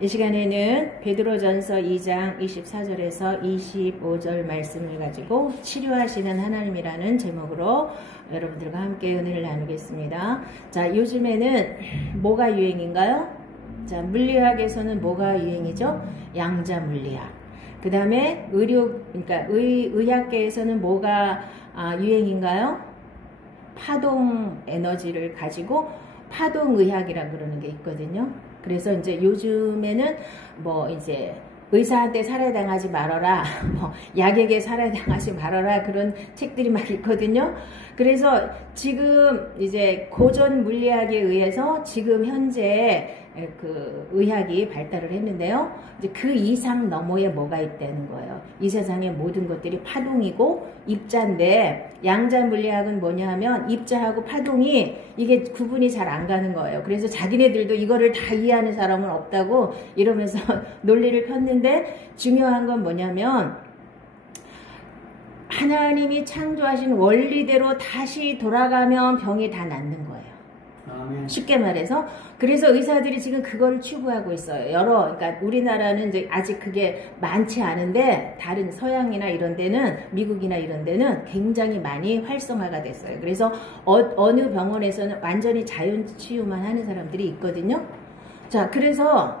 이 시간에는 베드로전서 2장 24절에서 25절 말씀을 가지고 치료하시는 하나님이라는 제목으로 여러분들과 함께 은혜를 나누겠습니다. 자, 요즘에는 뭐가 유행인가요? 자, 물리학에서는 뭐가 유행이죠? 양자 물리학. 그 다음에 그러니까 의학계에서는 뭐가 유행인가요? 파동 에너지를 가지고 파동의학이라 그러는 게 있거든요. 그래서 이제 요즘에는 뭐 이제 의사한테 살해당하지 말아라, 뭐 약에게 살해당하지 말아라 그런 책들이 막 있거든요. 그래서 지금 이제 고전 물리학에 의해서 지금 현재 그 의학이 발달을 했는데요. 이제 그 이상 너머에 뭐가 있다는 거예요. 이 세상의 모든 것들이 파동이고 입자인데 양자 물리학은 뭐냐 하면 입자하고 파동이 이게 구분이 잘 안 가는 거예요. 그래서 자기네들도 이거를 다 이해하는 사람은 없다고 이러면서 논리를 폈는데 중요한 건 뭐냐면 하나님이 창조하신 원리대로 다시 돌아가면 병이 다 낫는 거예요. 쉽게 말해서 그래서 의사들이 지금 그걸 추구하고 있어요. 그러니까 우리나라는 이제 아직 그게 많지 않은데 다른 서양이나 이런 데는 미국이나 이런 데는 굉장히 많이 활성화가 됐어요. 그래서 어느 병원에서는 완전히 자연 치유만 하는 사람들이 있거든요. 자, 그래서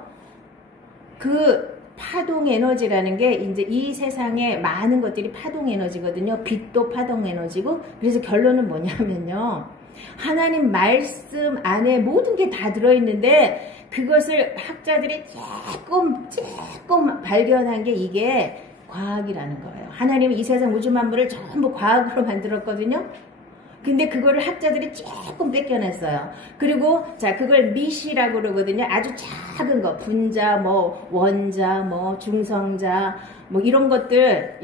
그 파동 에너지라는 게 이제 이 세상에 많은 것들이 파동 에너지거든요. 빛도 파동 에너지고 그래서 결론은 뭐냐면요. 하나님 말씀 안에 모든 게 다 들어있는데 그것을 학자들이 조금 발견한 게 이게 과학이라는 거예요. 하나님이 이 세상 우주 만물을 전부 과학으로 만들었거든요. 근데 그거를 학자들이 조금 뺏겨냈어요. 그리고 자, 그걸 미시라고 그러거든요. 아주 작은 거, 분자, 뭐 원자, 뭐 중성자, 뭐 이런 것들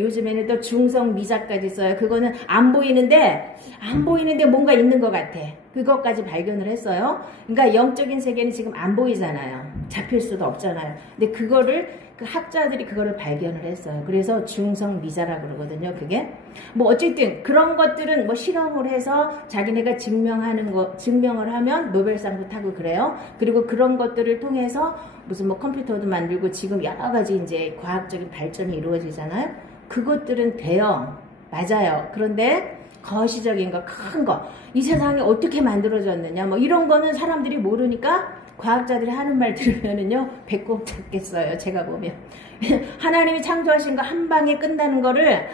요즘에는 또 중성 미자까지 써요. 그거는 안 보이는데 뭔가 있는 것 같아. 그것까지 발견을 했어요. 그러니까 영적인 세계는 지금 안 보이잖아요. 잡힐 수도 없잖아요. 근데 그 학자들이 그거를 발견을 했어요. 그래서 중성 미자라 그러거든요. 그게 뭐 어쨌든 그런 것들은 뭐 실험을 해서 자기네가 증명을 하면 노벨상도 타고 그래요. 그리고 그런 것들을 통해서 무슨 뭐 컴퓨터도 만들고 지금 여러 가지 이제 과학적인 발전이 이루어지잖아요. 그것들은 돼요. 맞아요. 그런데 거시적인 거, 큰 거, 이 세상이 어떻게 만들어졌느냐, 뭐 이런 거는 사람들이 모르니까 과학자들이 하는 말 들으면은요, 배꼽 잡겠어요. 제가 보면. 하나님이 창조하신 거 한 방에 끝나는 거를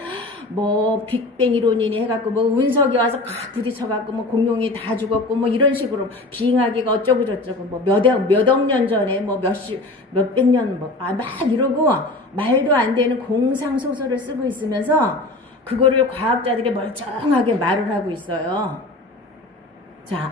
뭐 빅뱅 이론이니 해갖고 뭐 운석이 와서 칵 부딪혀갖고 뭐 공룡이 다 죽었고 뭐 이런 식으로 빙하기가 어쩌고 저쩌고 뭐 몇억 년 전에 뭐 몇백 년 뭐 막 이러고 말도 안 되는 공상 소설을 쓰고 있으면서 그거를 과학자들이 멀쩡하게 말을 하고 있어요. 자,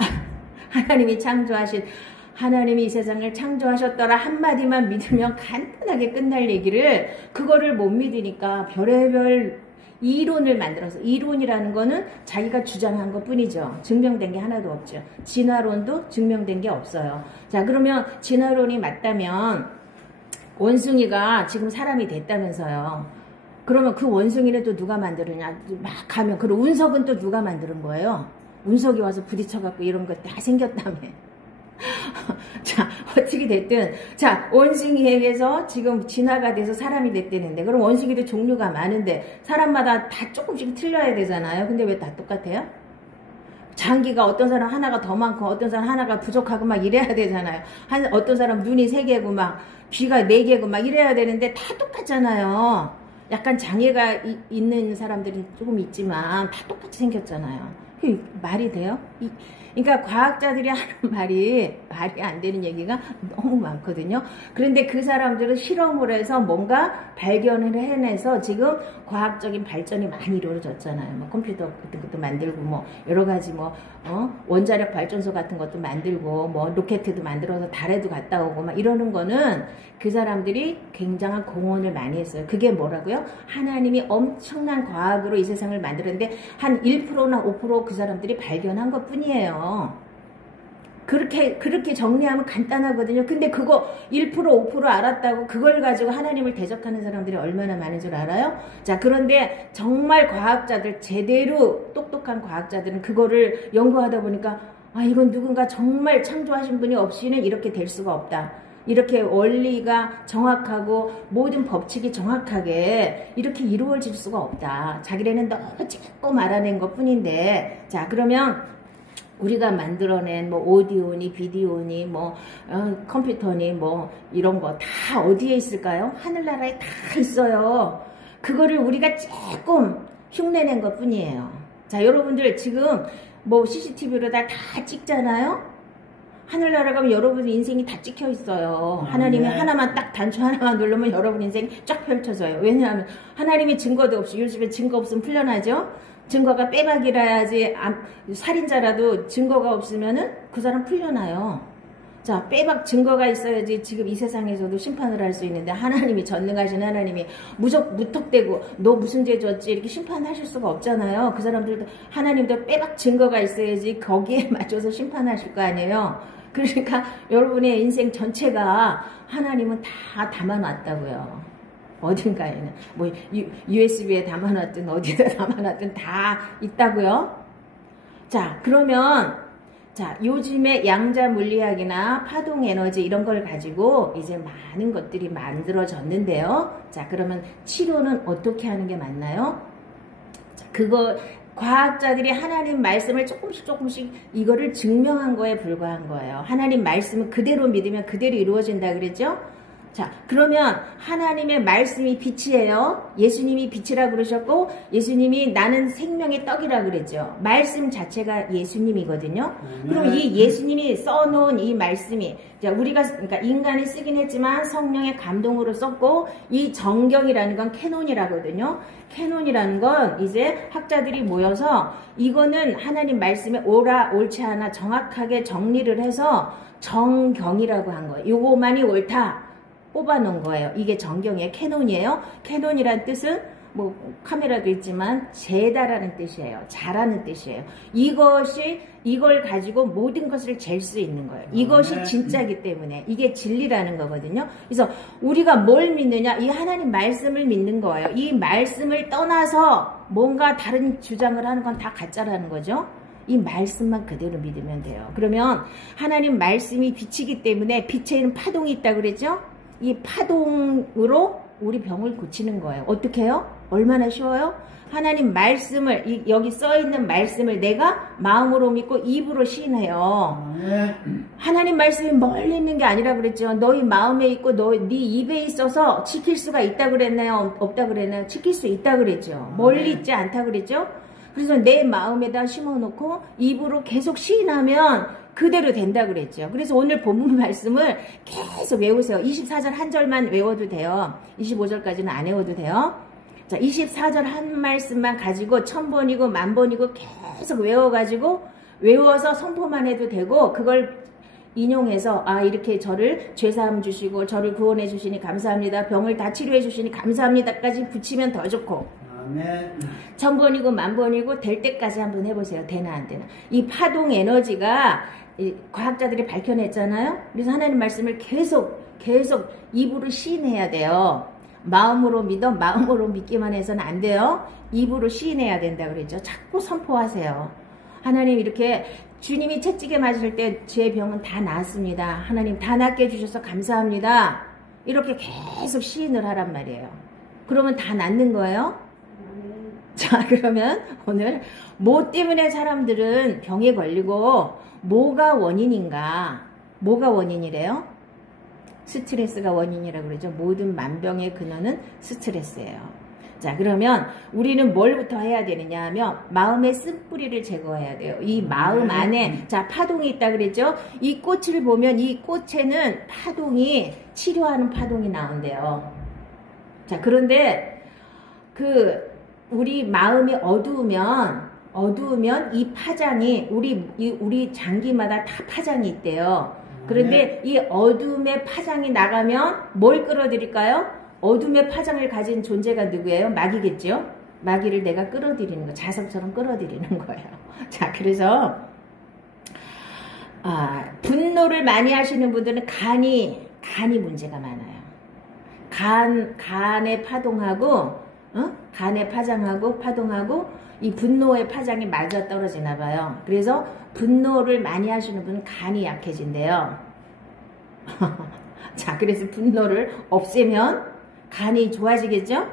하나님이 이 세상을 창조하셨더라 한마디만 믿으면 간단하게 끝날 얘기를 그거를 못 믿으니까 별의별 이론을 만들어서 이론이라는 거는 자기가 주장한 것 뿐이죠. 증명된 게 하나도 없죠. 진화론도 증명된 게 없어요. 자, 그러면 진화론이 맞다면 원숭이가 지금 사람이 됐다면서요. 그러면 그 원숭이는 또 누가 만드느냐 막 가면 그리고 운석은 또 누가 만드는 거예요. 운석이 와서 부딪혀갖고 이런 거 다 생겼다며. 자, 어떻게 됐든 자, 원숭이에게서 지금 진화가 돼서 사람이 됐다는데 그럼 원숭이도 종류가 많은데 사람마다 다 조금씩 틀려야 되잖아요. 근데 왜 다 똑같아요? 장기가 어떤 사람 하나가 더 많고 어떤 사람 하나가 부족하고 막 이래야 되잖아요. 어떤 사람 눈이 3개고 막 귀가 4개고 막 이래야 되는데 다 똑같잖아요. 약간 장애가 있는 사람들은 조금 있지만 다 똑같이 생겼잖아요. 그게 말이 돼요? 그러니까 과학자들이 하는 말이 안 되는 얘기가 너무 많거든요. 그런데 그 사람들은 실험을 해서 뭔가 발견을 해내서 지금 과학적인 발전이 많이 이루어졌잖아요. 뭐 컴퓨터 같은 것도 만들고 뭐 여러 가지 뭐 원자력 발전소 같은 것도 만들고 뭐 로켓도 만들어서 달에도 갔다 오고 막 이러는 거는 그 사람들이 굉장한 공헌을 많이 했어요. 그게 뭐라고요? 하나님이 엄청난 과학으로 이 세상을 만들었는데 한 1%나 5% 그 사람들이 발견한 것 뿐이에요. 그렇게 정리하면 간단하거든요. 근데 그거 1% 5% 알았다고 그걸 가지고 하나님을 대적하는 사람들이 얼마나 많은 줄 알아요? 자, 그런데 정말 과학자들, 제대로 똑똑한 과학자들은 그거를 연구하다 보니까 이건 누군가 정말 창조하신 분이 없이는 이렇게 될 수가 없다. 이렇게 원리가 정확하고 모든 법칙이 정확하게 이렇게 이루어질 수가 없다. 자기네는 너무 짧고 말아낸 것 뿐인데, 자, 그러면 우리가 만들어낸 뭐 오디오니 비디오니 뭐 컴퓨터니 뭐 이런 거 다 어디에 있을까요? 하늘나라에 다 있어요. 그거를 우리가 조금 흉내낸 것 뿐이에요. 자, 여러분들 지금 뭐 CCTV로 다 찍잖아요? 하늘나라 가면 여러분 인생이 다 찍혀 있어요. 하나님이 하나만 딱 단추 하나만 누르면 여러분 인생이 쫙 펼쳐져요. 왜냐하면 하나님이 증거도 없이, 요즘에 증거 없으면 풀려나죠? 증거가 빼박이라야지, 살인자라도 증거가 없으면은 그 사람 풀려나요. 자, 빼박 증거가 있어야지 지금 이 세상에서도 심판을 할 수 있는데, 하나님이 전능하신 하나님이 무턱대고 너 무슨 죄 졌지 이렇게 심판하실 수가 없잖아요. 그 사람들도, 하나님도 빼박 증거가 있어야지 거기에 맞춰서 심판하실 거 아니에요. 그러니까 여러분의 인생 전체가 하나님은 다 담아놨다고요. 어딘가에는 뭐 USB에 담아놨든 어디다 담아놨든 다 있다고요. 자, 그러면 자, 요즘에 양자 물리학이나 파동 에너지 이런 걸 가지고 이제 많은 것들이 만들어졌는데요. 자, 그러면 치료는 어떻게 하는 게 맞나요? 자, 그거 과학자들이 하나님 말씀을 조금씩 이거를 증명한 거에 불과한 거예요. 하나님 말씀은 그대로 믿으면 그대로 이루어진다 그랬죠? 자, 그러면 하나님의 말씀이 빛이에요. 예수님이 빛이라 그러셨고, 예수님이 나는 생명의 떡이라 그랬죠. 말씀 자체가 예수님이거든요. 그럼 이 예수님이 써놓은 이 말씀이, 자, 우리가, 그러니까 인간이 쓰긴 했지만 성령의 감동으로 썼고, 이 정경이라는 건 캐논이라거든요. 캐논이라는 건 이제 학자들이 모여서 이거는 하나님 말씀에 옳지 않아 정확하게 정리를 해서 정경이라고 한 거예요. 요거만이 옳다. 뽑아놓은 거예요. 이게 정경이에요. 캐논이에요. 캐논이란 뜻은 뭐 카메라도 있지만 재다라는 뜻이에요. 잘하는 뜻이에요. 이걸 가지고 모든 것을 잴 수 있는 거예요. 이것이 진짜이기 때문에 이게 진리라는 거거든요. 그래서 우리가 뭘 믿느냐? 이 하나님 말씀을 믿는 거예요. 이 말씀을 떠나서 뭔가 다른 주장을 하는 건 다 가짜라는 거죠. 이 말씀만 그대로 믿으면 돼요. 그러면 하나님 말씀이 빛이기 때문에 빛에는 파동이 있다고 그랬죠? 이 파동으로 우리 병을 고치는 거예요. 어떻게 해요? 얼마나 쉬워요? 하나님 말씀을, 여기 써있는 말씀을 내가 마음으로 믿고 입으로 시인해요. 하나님 말씀이 멀리 있는 게 아니라 그랬죠. 너희 마음에 있고 네 입에 있어서 지킬 수가 있다 그랬나요? 없다 그랬나요? 지킬 수 있다 그랬죠. 멀리 있지 않다 그랬죠. 그래서 내 마음에다 심어놓고 입으로 계속 시인하면 그대로 된다 그랬죠. 그래서 오늘 본문 말씀을 계속 외우세요. 24절 한 절만 외워도 돼요. 25절까지는 안 외워도 돼요. 자, 24절 한 말씀만 가지고 1000번이고 10,000번이고 계속 외워서 선포만 해도 되고, 그걸 인용해서 이렇게 저를 죄사함 주시고 저를 구원해 주시니 감사합니다. 병을 다 치료해 주시니 감사합니다까지 붙이면 더 좋고, 1000번이고 10,000번이고 될 때까지 한번 해보세요. 되나 안 되나. 이 파동 에너지가 과학자들이 밝혀냈잖아요. 그래서 하나님 말씀을 계속 입으로 시인해야 돼요. 마음으로 믿기만 해서는 안 돼요. 입으로 시인해야 된다 그랬죠. 자꾸 선포하세요. 하나님, 이렇게 주님이 채찍에 맞을 때 제 병은 다 나았습니다. 하나님 다 낫게 해주셔서 감사합니다. 이렇게 계속 시인을 하란 말이에요. 그러면 다 낫는 거예요. 자, 그러면 오늘 뭐 때문에 사람들은 병에 걸리고 뭐가 원인인가? 뭐가 원인이래요? 스트레스가 원인이라고 그러죠. 모든 만병의 근원은 스트레스예요. 자, 그러면 우리는 뭘부터 해야 되느냐 하면 마음의 쓴뿌리를 제거해야 돼요. 이 마음 안에, 자, 파동이 있다 그랬죠. 이 꽃을 보면 이 꽃에는 파동이, 치료하는 파동이 나온대요. 자, 그런데 우리 마음이 어두우면 이 파장이 우리 장기마다 다 파장이 있대요. 그런데 이 어둠의 파장이 나가면 뭘 끌어들일까요? 어둠의 파장을 가진 존재가 누구예요? 마귀겠죠? 마귀를 내가 끌어들이는 거, 자석처럼 끌어들이는 거예요. 자, 그래서 분노를 많이 하시는 분들은 간이 문제가 많아요. 간의 파동하고 간의 파동하고 이 분노의 파장이 맞아 떨어지나 봐요. 그래서 분노를 많이 하시는 분은 간이 약해진대요. 자, 그래서 분노를 없애면 간이 좋아지겠죠?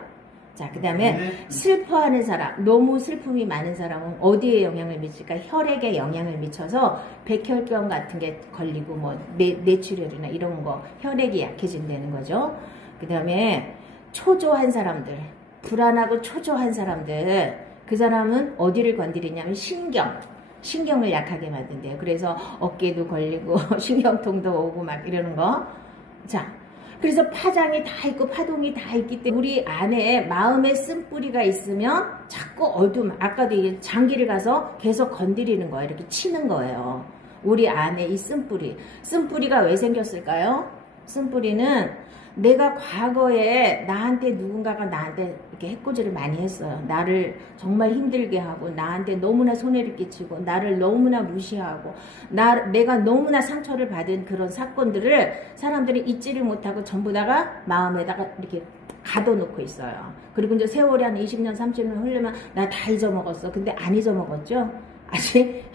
자, 그 다음에 슬퍼하는 사람, 너무 슬픔이 많은 사람은 어디에 영향을 미칠까? 혈액에 영향을 미쳐서 백혈병 같은 게 걸리고 뭐 뇌출혈이나 이런 거 혈액이 약해진다는 거죠. 그 다음에 초조한 사람들, 불안하고 초조한 사람들, 그 사람은 어디를 건드리냐면 신경을 약하게 만든대요. 그래서 어깨도 걸리고 신경통도 오고 막 이러는 거. 자, 그래서 파장이 다 있고 파동이 다 있기 때문에 우리 안에 마음의 쓴뿌리가 있으면 자꾸 어둠, 아까도 얘기했 장기를 가서 계속 건드리는 거예요. 이렇게 치는 거예요. 우리 안에 이 쓴뿌리가 왜 생겼을까요? 쓴뿌리는 내가 과거에 누군가가 나한테 이렇게 해코지를 많이 했어요. 나를 정말 힘들게 하고 나한테 너무나 손해를 끼치고 나를 너무나 무시하고 내가 너무나 상처를 받은 그런 사건들을 사람들이 잊지를 못하고 전부 다가 마음에다가 이렇게 가둬놓고 있어요. 그리고 이제 세월이 한 20년, 30년 흐르면 나 다 잊어먹었어. 근데 안 잊어먹었죠? 아직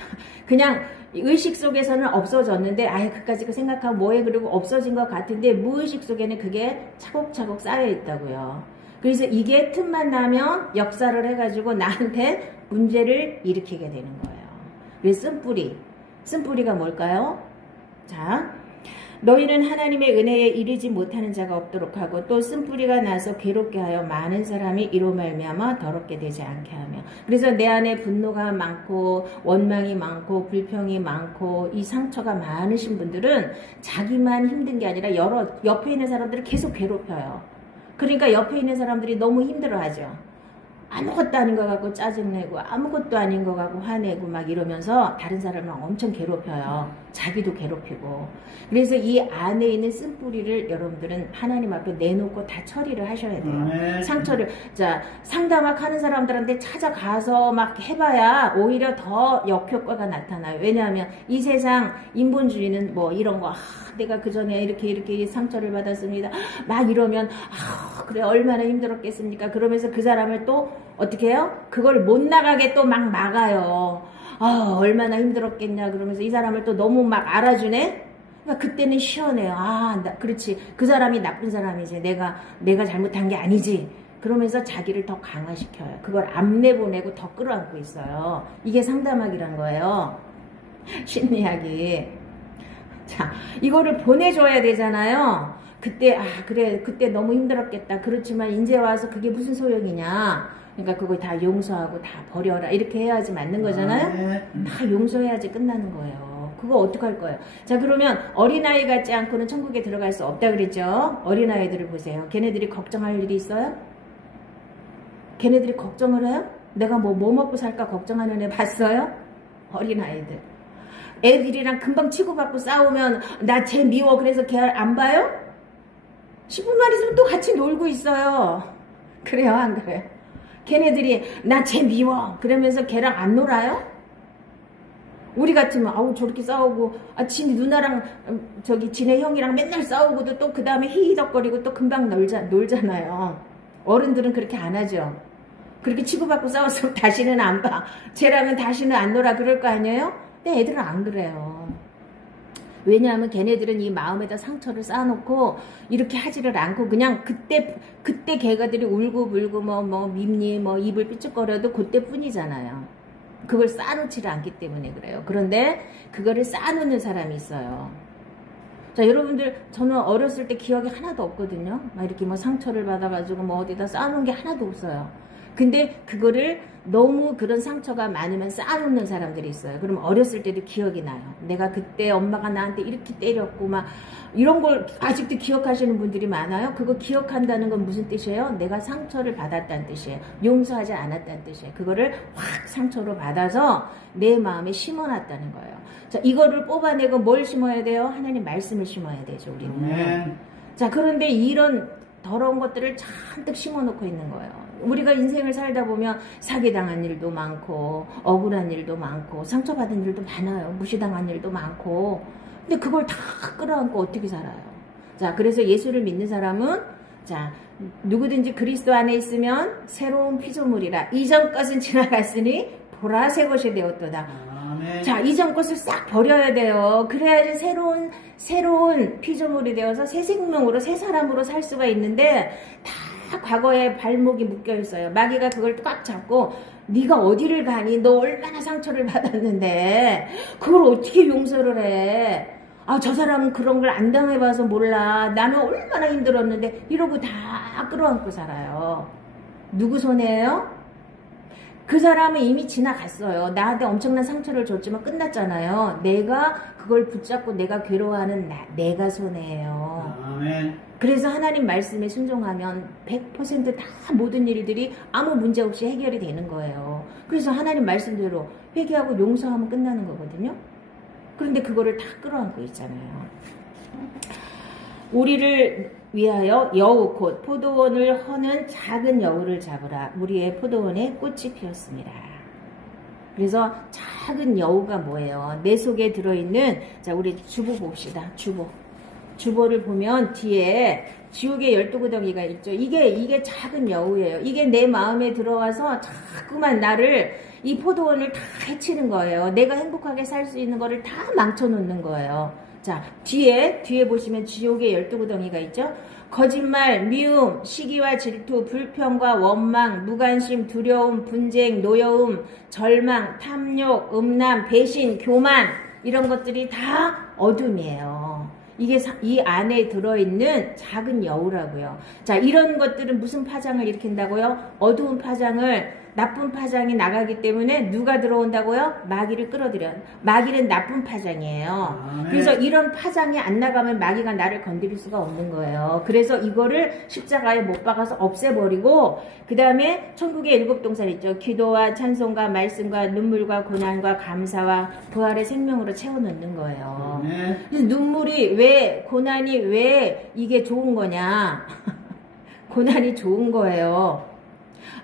그냥 의식 속에서는 없어졌는데 아예 그까짓 거 생각하고 뭐해 그러고 없어진 것 같은데 무의식 속에는 그게 차곡차곡 쌓여 있다고요. 그래서 이게 틈만 나면 역사를 해가지고 나한테 문제를 일으키게 되는 거예요. 그래서 쓴뿌리가 뭘까요? 자, 너희는 하나님의 은혜에 이르지 못하는 자가 없도록 하고 또 쓴뿌리가 나서 괴롭게 하여 많은 사람이 이로 말미암아 더럽게 되지 않게 하며. 그래서 내 안에 분노가 많고 원망이 많고 불평이 많고 이 상처가 많으신 분들은 자기만 힘든 게 아니라 옆에 있는 사람들을 계속 괴롭혀요. 그러니까 옆에 있는 사람들이 너무 힘들어하죠. 아무것도 아닌 것 같고 짜증내고 아무것도 아닌 것 같고 화내고 막 이러면서 다른 사람을 엄청 괴롭혀요. 자기도 괴롭히고. 그래서 이 안에 있는 쓴뿌리를 여러분들은 하나님 앞에 내놓고 다 처리를 하셔야 돼요. 상처를 상담학 하는 사람들한테 찾아가서 막 해봐야 오히려 더 역효과가 나타나요. 왜냐하면 이 세상 인본주의는 뭐 이런 거 내가 그전에 이렇게 상처를 받았습니다. 막 이러면 그래 얼마나 힘들었겠습니까? 그러면서 그 사람을 또 어떻게 해요? 그걸 못 나가게 또 막 막아요. 얼마나 힘들었겠냐 그러면서 이 사람을 또 너무 막 알아주네? 그러니까 그때는 시원해요. 그렇지. 그 사람이 나쁜 사람이지. 내가 잘못한 게 아니지. 그러면서 자기를 더 강화시켜요. 그걸 안 내보내고 더 끌어안고 있어요. 이게 상담학이란 거예요. 심리학이. 자, 이거를 보내줘야 되잖아요. 그때 그래 그때 너무 힘들었겠다. 그렇지만 이제 와서 그게 무슨 소용이냐. 그러니까 그걸 다 용서하고 다 버려라. 이렇게 해야지 맞는 거잖아요. 다 용서해야지 끝나는 거예요. 그거 어떡할 거예요. 자, 그러면 어린아이 같지 않고는 천국에 들어갈 수 없다 그랬죠. 어린아이들을 보세요. 걔네들이 걱정할 일이 있어요? 걔네들이 걱정을 해요? 내가 뭐 먹고 살까 걱정하는 애 봤어요? 어린아이들. 애들이랑 금방 치고받고 싸우면 나 쟤 미워 그래서 걔 안 봐요? 10분만 있으면 또 같이 놀고 있어요. 그래요 안 그래요? 걔네들이 나 쟤 미워 그러면서 걔랑 안 놀아요? 우리 같으면 저렇게 싸우고 지네 누나랑 지네 형이랑 맨날 싸우고도 또 그 다음에 히히덕거리고 또 금방 놀잖아요. 어른들은 그렇게 안 하죠. 그렇게 치고받고 싸웠으면 다시는 안 봐. 쟤라면 다시는 안 놀아 그럴 거 아니에요? 근데 애들은 안 그래요. 왜냐하면 걔네들은 이 마음에다 상처를 쌓아놓고 이렇게 하지를 않고 그냥 그때 걔가들이 울고 불고 뭐 밉니 입을 삐죽거려도 그때뿐이잖아요. 그걸 쌓아놓지를 않기 때문에 그래요. 그런데 그거를 쌓아놓는 사람이 있어요. 자, 여러분들 저는 어렸을 때 기억이 하나도 없거든요. 막 이렇게 상처를 받아가지고 어디다 쌓아놓은 게 하나도 없어요. 근데 그거를 너무 그런 상처가 많으면 쌓아놓는 사람들이 있어요. 그럼 어렸을 때도 기억이 나요. 내가 그때 엄마가 나한테 이렇게 때렸고 이런 걸 아직도 기억하시는 분들이 많아요. 그거 기억한다는 건 무슨 뜻이에요? 내가 상처를 받았다는 뜻이에요. 용서하지 않았다는 뜻이에요. 그거를 확 상처로 받아서 내 마음에 심어놨다는 거예요. 자, 이거를 뽑아내고 뭘 심어야 돼요? 하나님 말씀을 심어야 되죠, 우리는. 자, 그런데 이런 더러운 것들을 잔뜩 심어놓고 있는 거예요. 우리가 인생을 살다 보면 사기당한 일도 많고 억울한 일도 많고 상처받은 일도 많아요. 무시당한 일도 많고. 근데 그걸 다 끌어안고 어떻게 살아요? 자, 그래서 예수를 믿는 사람은 누구든지 그리스도 안에 있으면 새로운 피조물이라 이전 것은 지나갔으니 보라 새 것이 되었도다. 자, 이전 것을 싹 버려야 돼요. 그래야지 새로운 피조물이 되어서 새 생명으로, 새 사람으로 살 수가 있는데, 다 과거에 발목이 묶여 있어요. 마귀가 그걸 꽉 잡고, 네가 어디를 가니? 너 얼마나 상처를 받았는데 그걸 어떻게 용서를 해? 아, 저 사람은 그런 걸 안 당해봐서 몰라. 나는 얼마나 힘들었는데 이러고 다 끌어안고 살아요. 누구 손해예요? 그 사람은 이미 지나갔어요. 나한테 엄청난 상처를 줬지만 끝났잖아요. 내가 그걸 붙잡고 내가 괴로워하는 내가 손해예요. 아멘. 그래서 하나님 말씀에 순종하면 100% 다 모든 일들이 아무 문제 없이 해결이 되는 거예요. 그래서 하나님 말씀대로 회개하고 용서하면 끝나는 거거든요. 그런데 그거를 다 끌어안고 있잖아요. 우리를 위하여 여우 곧 포도원을 허는 작은 여우를 잡으라. 우리의 포도원에 꽃이 피었습니다. 그래서 작은 여우가 뭐예요? 내 속에 들어있는, 자, 우리 주보 봅시다. 주보를 보면 뒤에 지옥의 12구덩이가 있죠. 이게 작은 여우예요. 이게 내 마음에 들어와서 자꾸만 나를, 이 포도원을 다 해치는 거예요. 내가 행복하게 살 수 있는 거를 다 망쳐놓는 거예요. 자, 뒤에 보시면 지옥의 12구덩이가 있죠. 거짓말, 미움, 시기와 질투, 불평과 원망, 무관심, 두려움, 분쟁, 노여움, 절망, 탐욕, 음란, 배신, 교만, 이런 것들이 다 어둠이에요. 이게 이 안에 들어있는 작은 여우라고요. 자, 이런 것들은 무슨 파장을 일으킨다고요? 어두운 파장을, 나쁜 파장이 나가기 때문에 누가 들어온다고요? 마귀를 끌어들여요. 마귀는 나쁜 파장이에요. 그래서 이런 파장이 안 나가면 마귀가 나를 건드릴 수가 없는 거예요. 그래서 이거를 십자가에 못 박아서 없애버리고, 그 다음에 천국의 7동산 있죠. 기도와 찬송과 말씀과 눈물과 고난과 감사와 부활의 생명으로 채워넣는 거예요. 그래서 눈물이 왜, 고난이 왜 이게 좋은 거냐? 고난이 좋은 거예요.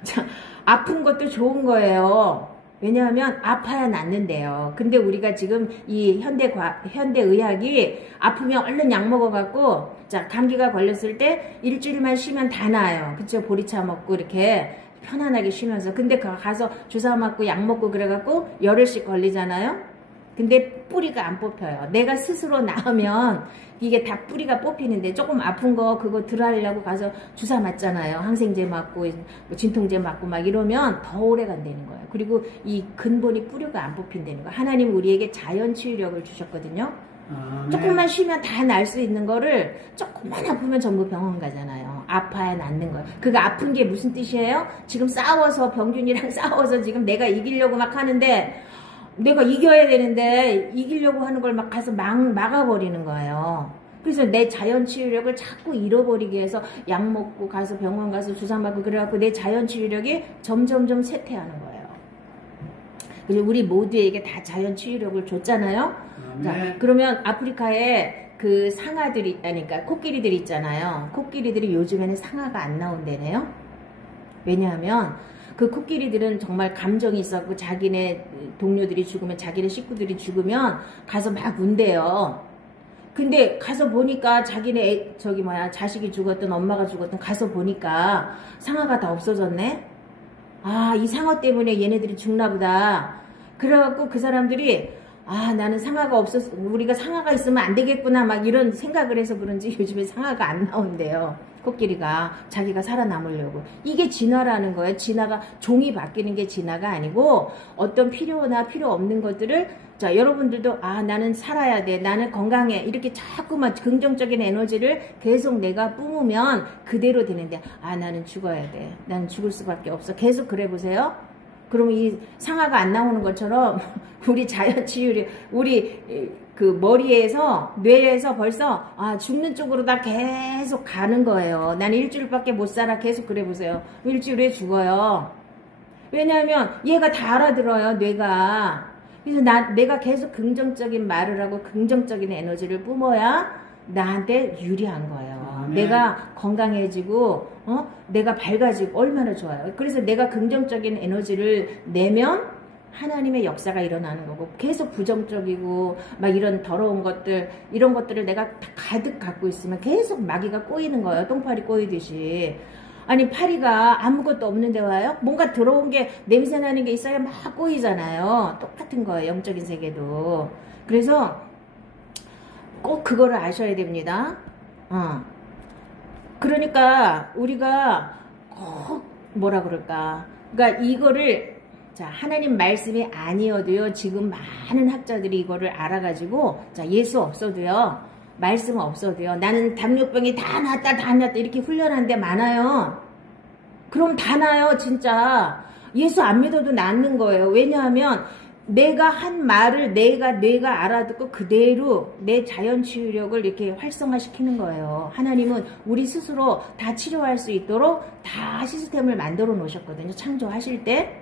자, 아픈 것도 좋은 거예요. 왜냐하면 아파야 낫는데요. 근데 우리가 지금 이 현대의학이 아프면 얼른 약 먹어갖고, 자, 감기가 걸렸을 때 일주일만 쉬면 다 나아요. 그쵸? 보리차 먹고 이렇게 편안하게 쉬면서. 근데 가서 주사 맞고 약 먹고 그래갖고 열흘씩 걸리잖아요. 근데 뿌리가 안 뽑혀요. 내가 스스로 나으면 이게 다 뿌리가 뽑히는데, 조금 아픈 거 그거 들어하려고 가서 주사 맞잖아요. 항생제 맞고 진통제 맞고 막 이러면 더 오래 간다는 거예요. 그리고 이 근본이 뿌리가 안 뽑힌다는 거예요. 하나님 우리에게 자연 치유력을 주셨거든요. 조금만 쉬면 다 날 수 있는 거를 조금만 아프면 전부 병원 가잖아요. 아파야 낫는 거예요. 그거 아픈 게 무슨 뜻이에요? 지금 싸워서, 병균이랑 싸워서 지금 내가 이기려고 막 하는데, 내가 이겨야 되는데 이기려고 하는 걸 막 가서 막아버리는 거예요. 그래서 내 자연 치유력을 자꾸 잃어버리게 해서 약 먹고 가서 병원 가서 주사 맞고 그래갖고 내 자연 치유력이 점점점 쇠퇴하는 거예요. 그래서 우리 모두에게 다 자연 치유력을 줬잖아요. 자, 그러면 아프리카에 그 상아들이 있다니까, 코끼리들이 있잖아요. 코끼리들이 요즘에는 상아가 안 나온다네요. 왜냐하면 그 코끼리들은 정말 감정이 있었고, 자기네 동료들이 죽으면, 자기네 식구들이 죽으면 가서 막 운대요. 근데 가서 보니까 자기네 자식이 죽었든 엄마가 죽었든 가서 보니까 상아가 다 없어졌네. 아, 이 상어 때문에 얘네들이 죽나 보다. 그래갖고 그 사람들이, 아, 나는 상아가 없어서, 우리가 상아가 있으면 안 되겠구나, 막 이런 생각을 해서 그런지 요즘에 상아가 안 나온대요. 코끼리가 자기가 살아남으려고. 이게 진화라는 거예요. 진화가, 종이 바뀌는 게 진화가 아니고, 어떤 필요나 필요 없는 것들을, 자, 여러분들도, 아, 나는 살아야 돼, 나는 건강해, 이렇게 자꾸만 긍정적인 에너지를 계속 내가 뿜으면 그대로 되는데, 아, 나는 죽어야 돼, 나는 죽을 수밖에 없어, 계속 그래 보세요. 그러면 이 상아가 안 나오는 것처럼 우리 자연치유력, 우리 그 머리에서, 뇌에서 벌써, 아, 죽는 쪽으로 다 계속 가는 거예요. 난 일주일밖에 못 살아. 계속 그래 보세요. 일주일에 죽어요. 왜냐하면 얘가 다 알아들어요, 뇌가. 그래서 내가 계속 긍정적인 말을 하고 긍정적인 에너지를 뿜어야 나한테 유리한 거예요. 내가 건강해지고, 내가 밝아지고 얼마나 좋아요. 그래서 내가 긍정적인 에너지를 내면 하나님의 역사가 일어나는 거고, 계속 부정적이고 막 이런 더러운 것들, 이런 것들을 내가 다 가득 갖고 있으면 계속 마귀가 꼬이는 거예요. 똥파리 꼬이듯이. 아니 파리가 아무것도 없는데 와요? 뭔가 들어온 게 냄새나는 게 있어야 막 꼬이잖아요. 똑같은 거예요. 영적인 세계도. 그래서 꼭 그거를 아셔야 됩니다. 그러니까 우리가 꼭 뭐라 그럴까. 그러니까 이거를 자 하나님 말씀이 아니어도요. 지금 많은 학자들이 이거를 알아가지고 자 예수 없어도요. 말씀 없어도요. 나는 당뇨병이 다 낫다 이렇게 훈련한 데 많아요. 그럼 다 나요 진짜. 예수 안 믿어도 낫는 거예요. 왜냐하면 내가 한 말을 뇌가 알아듣고 그대로 내 자연 치유력을 이렇게 활성화시키는 거예요. 하나님은 우리 스스로 다 치료할 수 있도록 다 시스템을 만들어 놓으셨거든요. 창조하실 때.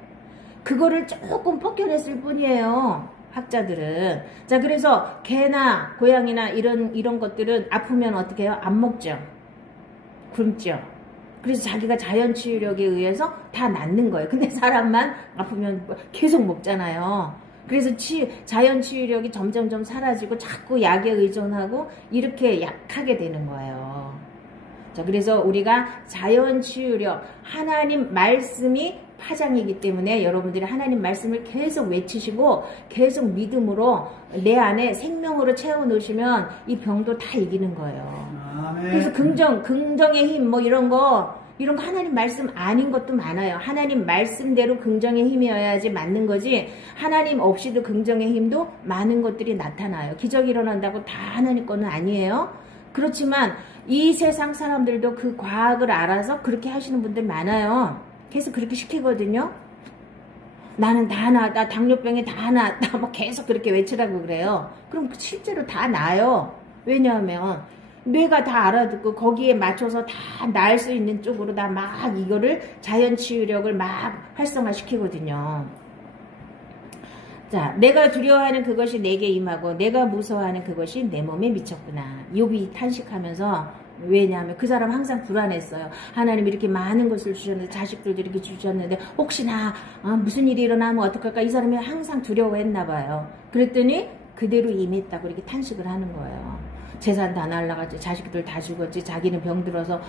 그거를 조금 벗겨냈을 뿐이에요. 학자들은. 자, 그래서 개나 고양이나 이런 것들은 아프면 어떻게 해요? 안 먹죠. 굶죠. 그래서 자기가 자연 치유력에 의해서 다 낫는 거예요. 근데 사람만 아프면 계속 먹잖아요. 그래서 자연 치유력이 점점점 사라지고 자꾸 약에 의존하고 이렇게 약하게 되는 거예요. 자, 그래서 우리가 자연 치유력, 하나님 말씀이 파장이기 때문에 여러분들이 하나님 말씀을 계속 외치시고 계속 믿음으로 내 안에 생명으로 채워놓으시면 이 병도 다 이기는 거예요. 아멘. 그래서 긍정의 힘 뭐 이런 거 하나님 말씀 아닌 것도 많아요. 하나님 말씀대로 긍정의 힘이어야지 맞는 거지 하나님 없이도 긍정의 힘도 많은 것들이 나타나요. 기적이 일어난다고 다 하나님 거는 아니에요. 그렇지만 이 세상 사람들도 그 과학을 알아서 그렇게 하시는 분들 많아요. 계속 그렇게 시키거든요. 나는 다 나, 나 당뇨병이 다 나았다. 막 계속 그렇게 외치라고 그래요. 그럼 실제로 다 나아요. 왜냐하면 뇌가 다 알아듣고 거기에 맞춰서 다 나을 수 있는 쪽으로 다 막 이거를 자연 치유력을 막 활성화시키거든요. 자, 내가 두려워하는 그것이 내게 임하고 내가 무서워하는 그것이 내 몸에 미쳤구나. 욥이 탄식하면서 왜냐하면 그 사람 항상 불안했어요. 하나님이 이렇게 많은 것을 주셨는데 자식들도 이렇게 주셨는데 혹시나 무슨 일이 일어나면 어떡할까 이 사람이 항상 두려워했나 봐요. 그랬더니 그대로 임했다고 이렇게 탄식을 하는 거예요. 재산 다 날라갔지, 자식들 다 죽었지, 자기는 병들어서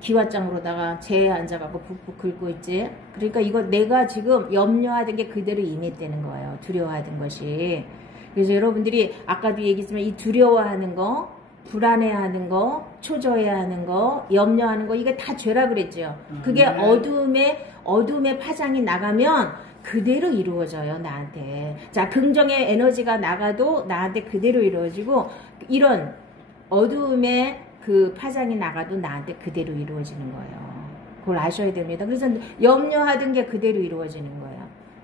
기와장으로다가 재에 앉아갖고 푹푹 긁고 있지. 그러니까 이거 내가 지금 염려하던 게 그대로 임했다는 거예요. 두려워하던 것이. 그래서 여러분들이 아까도 얘기했지만 이 두려워하는 거, 불안해하는 거, 초조해하는 거, 염려하는 거 이게 다 죄라 그랬죠. 그게 어둠의 파장이 나가면 그대로 이루어져요, 나한테. 자, 긍정의 에너지가 나가도 나한테 그대로 이루어지고, 이런 어두움의 그 파장이 나가도 나한테 그대로 이루어지는 거예요. 그걸 아셔야 됩니다. 그래서 염려하던 게 그대로 이루어지는 거예요.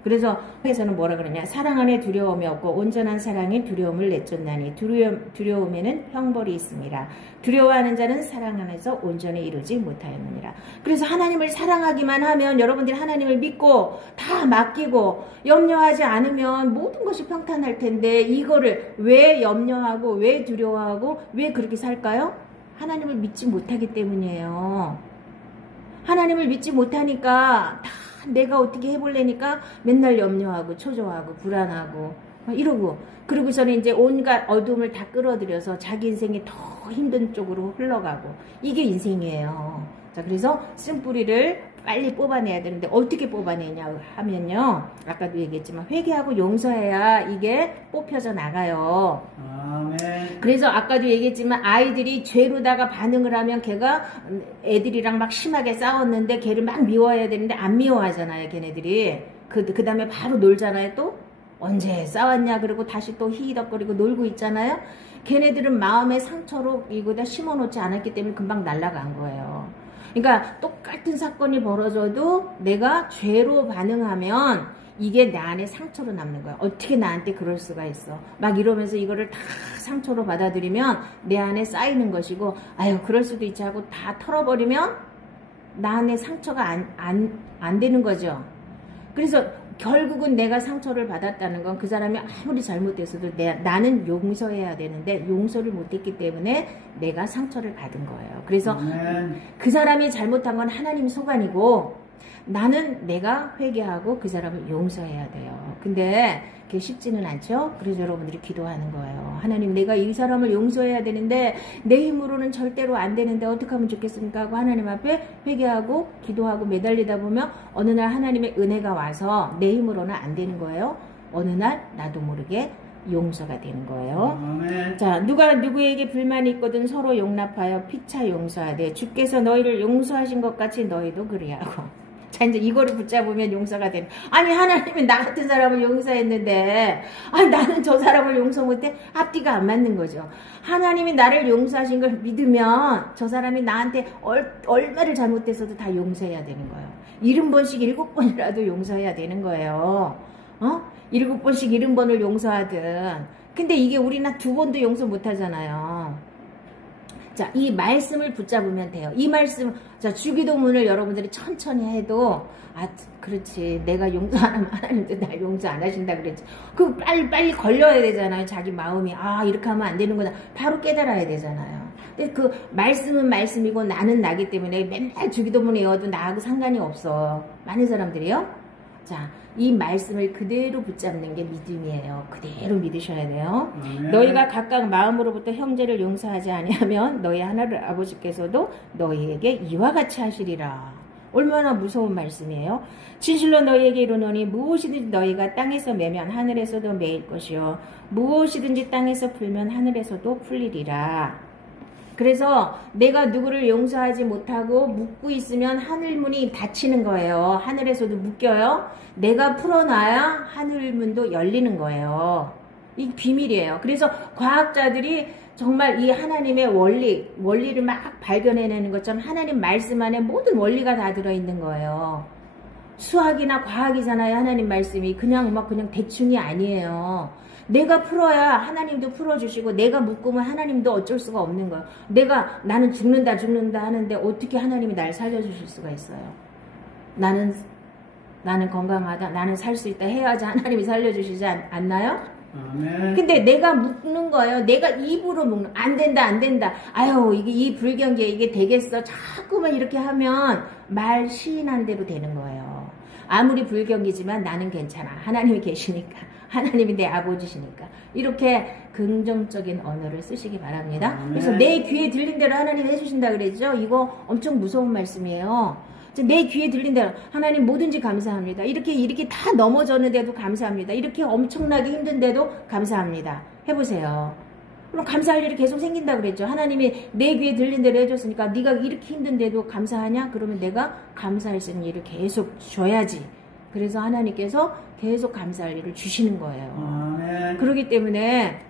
그래서 회에서는 뭐라 그러냐. 사랑 안에 두려움이 없고 온전한 사랑이 두려움을 내쫓나니 두려움에는 형벌이 있습니다. 두려워하는 자는 사랑 안에서 온전히 이루지 못하였느니라. 그래서 하나님을 사랑하기만 하면 여러분들이 하나님을 믿고 다 맡기고 염려하지 않으면 모든 것이 평탄할 텐데 이거를 왜 염려하고 왜 두려워하고 왜 그렇게 살까요? 하나님을 믿지 못하기 때문이에요. 하나님을 믿지 못하니까 다 내가 어떻게 해볼래니까 맨날 염려하고 초조하고 불안하고 이러고 그러고서는 이제 온갖 어둠을 다 끌어들여서 자기 인생이 더 힘든 쪽으로 흘러가고 이게 인생이에요. 자, 그래서 쓴뿌리를 빨리 뽑아내야 되는데 어떻게 뽑아내냐 하면요. 아까도 얘기했지만 회개하고 용서해야 이게 뽑혀져 나가요. 아멘. 그래서 아까도 얘기했지만 아이들이 죄로다가 반응을 하면 걔가 애들이랑 막 심하게 싸웠는데 걔를 막 미워해야 되는데 안 미워하잖아요. 걔네들이. 그 다음에 바로 놀잖아요. 또 언제 싸웠냐 그러고 다시 또 히덕거리고 놀고 있잖아요. 걔네들은 마음의 상처로 이거다 심어놓지 않았기 때문에 금방 날아간 거예요. 그러니까 똑같은 사건이 벌어져도 내가 죄로 반응하면 이게 내 안에 상처로 남는 거야. 어떻게 나한테 그럴 수가 있어. 막 이러면서 이거를 다 상처로 받아들이면 내 안에 쌓이는 것이고 아유 그럴 수도 있지 하고 다 털어버리면 나 안에 상처가 안 되는 거죠. 그래서 결국은 내가 상처를 받았다는 건 그 사람이 아무리 잘못했어도 나는 용서해야 되는데 용서를 못했기 때문에 내가 상처를 받은 거예요. 그래서 그 사람이 잘못한 건 하나님 소관이고 나는 내가 회개하고 그 사람을 용서해야 돼요. 근데 그게 쉽지는 않죠? 그래서 여러분들이 기도하는 거예요. 하나님, 내가 이 사람을 용서해야 되는데 내 힘으로는 절대로 안 되는데 어떻게 하면 좋겠습니까? 하고 하나님 앞에 회개하고 기도하고 매달리다 보면 어느 날 하나님의 은혜가 와서 내 힘으로는 안 되는 거예요. 어느 날 나도 모르게 용서가 되는 거예요. 아멘. 자, 누가 누구에게 불만이 있거든 서로 용납하여 피차 용서하되 주께서 너희를 용서하신 것 같이 너희도 그리하고. 자, 이제 이거를 붙잡으면 용서가 되는. 아니, 하나님이 나 같은 사람을 용서했는데, 아니, 나는 저 사람을 용서 못해? 앞뒤가 안 맞는 거죠. 하나님이 나를 용서하신 걸 믿으면 저 사람이 나한테 얼마를 잘못했어도 다 용서해야 되는 거예요. 70번씩 7번이라도 용서해야 되는 거예요. 7번씩 70번을 용서하든. 근데 이게 우리는 2번도 용서 못 하잖아요. 자, 이 말씀을 붙잡으면 돼요. 이 말씀, 자, 주기도문을 여러분들이 천천히 해도, 아, 그렇지. 내가 용서하면 하나님도 날 용서 안 하신다 그랬지. 그 빨리 걸려야 되잖아요. 자기 마음이. 아, 이렇게 하면 안 되는구나. 바로 깨달아야 되잖아요. 근데 그 말씀은 말씀이고 나는 나기 때문에 맨날 주기도문 외워도 나하고 상관이 없어. 많은 사람들이요. 자, 이 말씀을 그대로 붙잡는 게 믿음이에요. 그대로 믿으셔야 돼요. 너희가 각각 마음으로부터 형제를 용서하지 아니하면 너희 하나님 아버지께서도 너희에게 이와 같이 하시리라. 얼마나 무서운 말씀이에요. 진실로 너희에게 이르노니 무엇이든지 너희가 땅에서 매면 하늘에서도 매일 것이요 무엇이든지 땅에서 풀면 하늘에서도 풀리리라. 그래서 내가 누구를 용서하지 못하고 묶고 있으면 하늘문이 닫히는 거예요. 하늘에서도 묶여요. 내가 풀어놔야 하늘문도 열리는 거예요. 이 비밀이에요. 그래서 과학자들이 정말 이 하나님의 원리를 막 발견해내는 것처럼 하나님 말씀 안에 모든 원리가 다 들어있는 거예요. 수학이나 과학이잖아요. 하나님 말씀이 그냥 대충이 아니에요. 내가 풀어야 하나님도 풀어주시고 내가 묶으면 하나님도 어쩔 수가 없는 거예요. 나는 죽는다 하는데 어떻게 하나님이 날 살려주실 수가 있어요. 나는 건강하다, 나는 살 수 있다 해야지 하나님이 살려주시지 않나요? 아멘. 근데 내가 묶는 거예요. 내가 입으로 묶는. 안 된다. 아유, 이 불경기에 이게 되겠어. 자꾸만 이렇게 하면 말 시인한 대로 되는 거예요. 아무리 불경기지만 나는 괜찮아. 하나님이 계시니까. 하나님이 내 아버지시니까. 이렇게 긍정적인 언어를 쓰시기 바랍니다. 그래서 내 귀에 들린 대로 하나님 해주신다 그랬죠. 이거 엄청 무서운 말씀이에요. 내 귀에 들린 대로 하나님 뭐든지 감사합니다. 이렇게 다 넘어졌는데도 감사합니다. 이렇게 엄청나게 힘든데도 감사합니다. 해보세요. 그럼 감사할 일이 계속 생긴다 그랬죠. 하나님이 내 귀에 들린 대로 해줬으니까 네가 이렇게 힘든데도 감사하냐? 그러면 내가 감사할 수 있는 일을 계속 줘야지. 그래서 하나님께서 계속 감사할 일을 주시는 거예요. 그렇기 때문에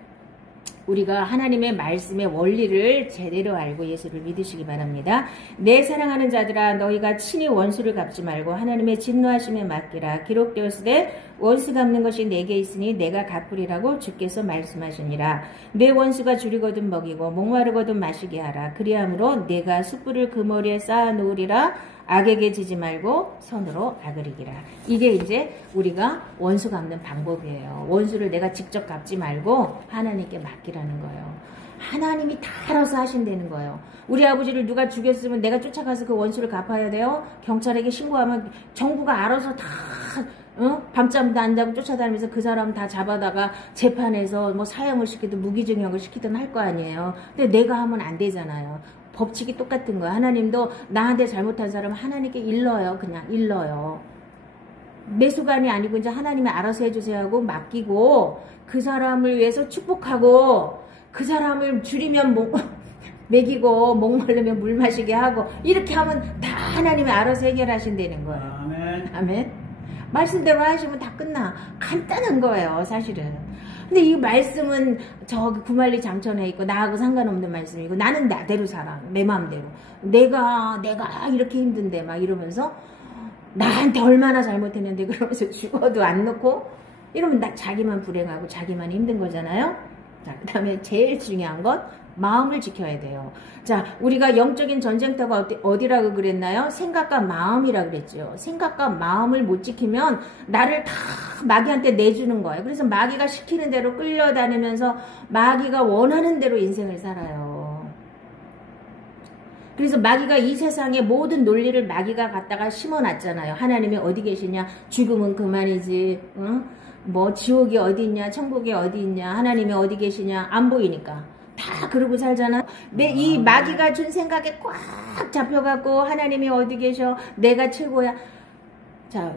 우리가 하나님의 말씀의 원리를 제대로 알고 예수를 믿으시기 바랍니다. 내 사랑하는 자들아 너희가 친히 원수를 갚지 말고 하나님의 진노하심에 맡기라. 기록되었으되 원수 갚는 것이 내게 있으니 내가 갚으리라고 주께서 말씀하시니라. 내 원수가 줄이거든 먹이고 목마르거든 마시게 하라. 그리함으로 내가 숯불을 그 머리에 쌓아 놓으리라. 악에게 지지 말고 선으로 악을 이기라. 이게 이제 우리가 원수 갚는 방법이에요. 원수를 내가 직접 갚지 말고 하나님께 맡기라는 거예요. 하나님이 다 알아서 하신다는 거예요. 우리 아버지를 누가 죽였으면 내가 쫓아가서 그 원수를 갚아야 돼요. 경찰에게 신고하면 정부가 알아서 다 밤잠도 안 자고 쫓아다니면서 그 사람 다 잡아다가 재판에서 사형을 시키든 무기징역을 시키든 할 거 아니에요. 근데 내가 하면 안 되잖아요. 법칙이 똑같은 거야. 하나님도 나한테 잘못한 사람은 하나님께 일러요. 그냥 일러요. 매수관이 아니고 이제 하나님이 알아서 해주세요 하고 맡기고 그 사람을 위해서 축복하고 그 사람을 줄이면 먹이고 목마르면 물 마시게 하고 이렇게 하면 다 하나님이 알아서 해결하신다는 거예요. 아멘. 아멘. 말씀대로 하시면 다 끝나. 간단한 거예요. 사실은. 근데 이 말씀은 저기 구말리 장천에 있고 나하고 상관없는 말씀이고 나는 나대로 살아. 내 마음대로. 내가 이렇게 힘든데 막 이러면서 나한테 얼마나 잘못했는데 그러면서 죽어도 안 놓고 이러면 자기만 불행하고 자기만 힘든 거잖아요. 자, 그 다음에 제일 중요한 건 마음을 지켜야 돼요. 자, 우리가 영적인 전쟁터가 어디라고 그랬나요? 생각과 마음이라고 그랬죠. 생각과 마음을 못 지키면 나를 다 마귀한테 내주는 거예요. 그래서 마귀가 시키는 대로 끌려다니면서 마귀가 원하는 대로 인생을 살아요. 그래서 마귀가 이 세상의 모든 논리를 마귀가 갖다가 심어놨잖아요. 하나님이 어디 계시냐, 죽음은 그만이지, 뭐 지옥이 어디 있냐, 천국이 어디 있냐, 하나님이 어디 계시냐, 안 보이니까 다 그러고 살잖아. 이 마귀가 준 생각에 꽉 잡혀갖고 하나님이 어디 계셔, 내가 최고야. 자,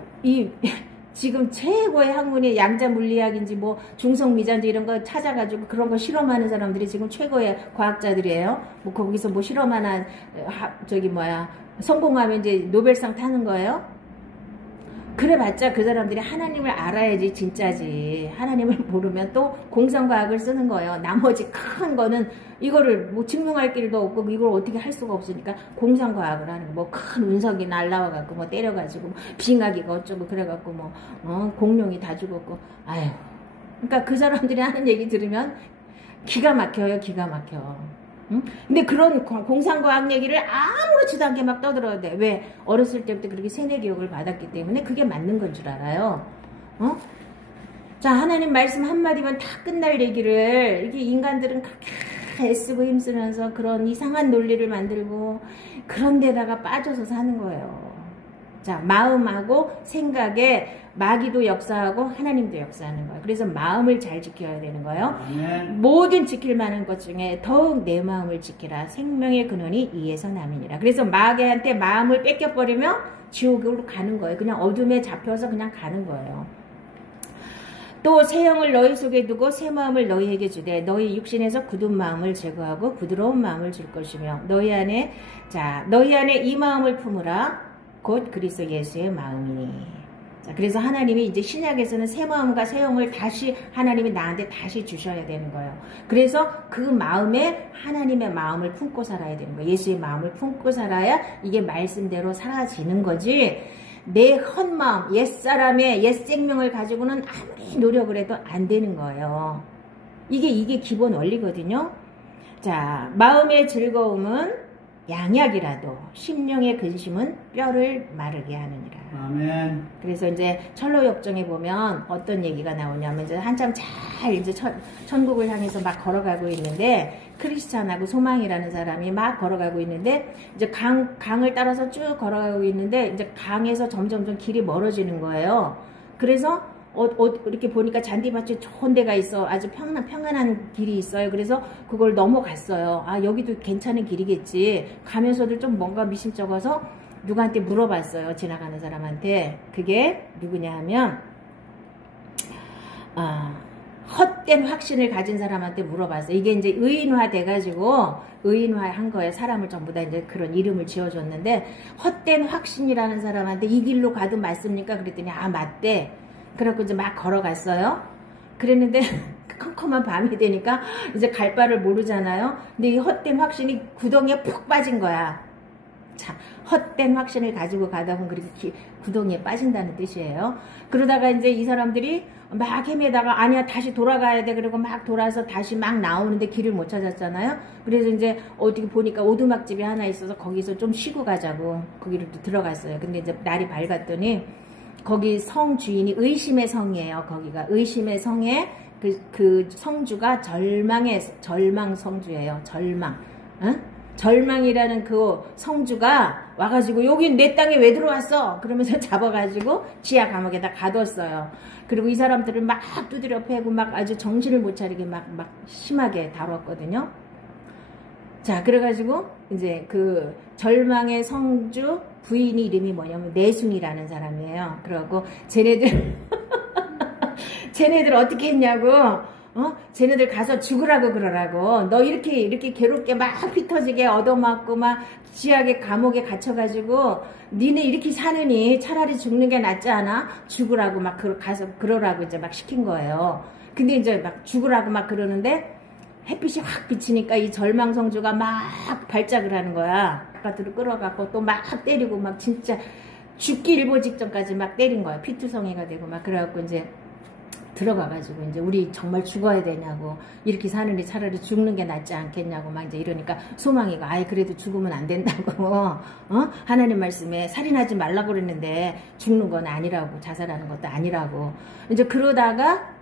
지금 최고의 학문이 양자 물리학인지 뭐 중성미자인지 이런 거 찾아가지고 그런 거 실험하는 사람들이 지금 최고의 과학자들이에요. 뭐 거기서 뭐 실험하나 성공하면 이제 노벨상 타는 거예요. 그래봤자 그 사람들이 하나님을 알아야지 진짜지. 하나님을 모르면 또 공상과학을 쓰는 거예요. 나머지 큰 거는 이거를 뭐 증명할 길도 없고 이걸 어떻게 할 수가 없으니까 공상과학을 하는 거. 뭐 큰 운석이 날라와갖고 뭐 때려가지고 빙하기가 어쩌고 그래갖고 뭐 공룡이 다 죽었고. 아유. 그러니까 그 사람들이 하는 얘기 들으면 기가 막혀요. 기가 막혀. 응? 근데 그런 공상과학 얘기를 아무렇지도 않게 막 떠들어야 돼. 왜? 어렸을 때부터 그렇게 세뇌 교육을 받았기 때문에 그게 맞는 건 줄 알아요. 자, 하나님 말씀 한마디면 다 끝날 얘기를 이렇게 인간들은 그렇게 애쓰고 힘쓰면서 그런 이상한 논리를 만들고 그런 데다가 빠져서 사는 거예요. 자, 마음하고 생각에 마귀도 역사하고 하나님도 역사하는 거예요. 그래서 마음을 잘 지켜야 되는 거예요. 모든 지킬 만한 것 중에 더욱 내 마음을 지키라. 생명의 근원이 이에서 남이니라. 그래서 마귀한테 마음을 뺏겨버리면 지옥으로 가는 거예요. 그냥 어둠에 잡혀서 그냥 가는 거예요. 또 새 영을 너희 속에 두고 새 마음을 너희에게 주되 너희 육신에서 굳은 마음을 제거하고 부드러운 마음을 줄 것이며 너희 안에 이 마음을 품으라. 곧 그리스도 예수의 마음이니. 자, 그래서 하나님이 이제 신약에서는 새 마음과 새 영을 다시 하나님이 나한테 다시 주셔야 되는 거예요. 그래서 그 마음에 하나님의 마음을 품고 살아야 되는 거예요. 예수의 마음을 품고 살아야 이게 말씀대로 사라지는 거지. 내 헛마음, 옛사람의 옛생명을 가지고는 아무리 노력을 해도 안 되는 거예요. 이게 기본 원리거든요. 자, 마음의 즐거움은 양약이라도 심령의 근심은 뼈를 마르게 하느니라. 아멘. 그래서 이제 철로역정에 보면 어떤 얘기가 나오냐면 이제 한참 잘 이제 천국을 향해서 막 걸어가고 있는데 크리스찬하고 소망이라는 사람이 막 걸어가고 있는데 이제 강을 따라서 쭉 걸어가고 있는데 이제 강에서 점점 길이 멀어지는 거예요. 그래서 이렇게 보니까 잔디밭이 좋은 데가 있어. 아주 평안한 길이 있어요. 그래서 그걸 넘어갔어요. 아, 여기도 괜찮은 길이겠지. 가면서도 좀 뭔가 미심쩍어서 누구한테 물어봤어요. 지나가는 사람한테. 그게 누구냐 하면 헛된 확신을 가진 사람한테 물어봤어요. 이게 이제 의인화 돼가지고 의인화한 거예요. 사람을 전부 다 이제 그런 이름을 지어줬는데 헛된 확신이라는 사람한테 이 길로 가도 맞습니까? 그랬더니 맞대. 그래갖고 이제 막 걸어갔어요. 그랬는데 컴컴한 밤이 되니까 이제 갈 바를 모르잖아요. 근데 이 헛된 확신이 구덩이에 푹 빠진 거야. 자, 헛된 확신을 가지고 가다 보면 그렇게 구덩이에 빠진다는 뜻이에요. 그러다가 이제 이 사람들이 막 헤매다가 아니야 다시 돌아가야 돼. 그리고 막 돌아서 다시 막 나오는데 길을 못 찾았잖아요. 그래서 이제 어떻게 보니까 오두막집이 하나 있어서 거기서 좀 쉬고 가자고 거기를 또 들어갔어요. 근데 이제 날이 밝았더니 거기 성 주인이 의심의 성이에요. 거기가 의심의 성에 그 성주가 절망 성주예요. 절망. 응? 절망이라는 그 성주가 와가지고 여기 내 땅에 왜 들어왔어? 그러면서 잡아가지고 지하 감옥에다 가뒀어요. 그리고 이 사람들을 막 두드려 패고 막 아주 정신을 못 차리게 막 심하게 다뤘거든요. 자, 그래가지고 이제 그 절망의 성주 부인이 이름이 뭐냐면 내숭이라는 사람이에요. 그러고 쟤네들 어떻게 했냐고, 쟤네들 가서 죽으라고 그러라고. 너 이렇게 괴롭게 막 피터지게 얻어맞고 막 지하게 감옥에 갇혀가지고 니네 이렇게 사느니 차라리 죽는 게 낫지 않아? 죽으라고 막 가서 그러라고 이제 막 시킨 거예요. 근데 이제 막 죽으라고 막 그러는데 햇빛이 확 비치니까 이 절망성주가 막 발작을 하는 거야. 바깥으로 끌어갖고 또 막 때리고 막 진짜 죽기 일보 직전까지 막 때린 거야. 피투성이가 되고 막 그래갖고 이제 들어가가지고 이제 우리 정말 죽어야 되냐고 이렇게 사느니 차라리 죽는 게 낫지 않겠냐고 막 이제 이러니까 소망이가 아예 그래도 죽으면 안 된다고 하나님 말씀에 살인하지 말라고 그랬는데 죽는 건 아니라고 자살하는 것도 아니라고 이제 그러다가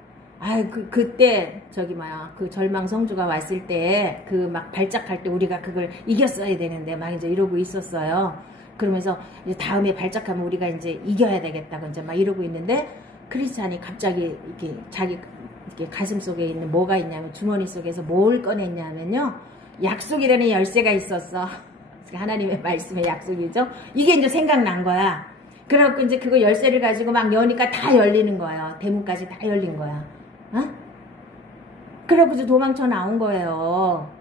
그때 그 절망 성주가 왔을 때 그 막 발작할 때 우리가 그걸 이겼어야 되는데 막 이제 이러고 있었어요. 그러면서 이제 다음에 발작하면 우리가 이제 이겨야 되겠다고 이제 막 이러고 있는데 크리스찬이 갑자기 이렇게 자기 이렇게 가슴 속에 있는 뭐가 있냐면 주머니 속에서 뭘 꺼냈냐면요. 약속이라는 열쇠가 있었어. 하나님의 말씀의 약속이죠. 이게 이제 생각난 거야. 그래갖고 이제 그거 열쇠를 가지고 막 여니까 다 열리는 거예요. 대문까지 다 열린 거야. 어? 그래갖고 이제 도망쳐 나온 거예요.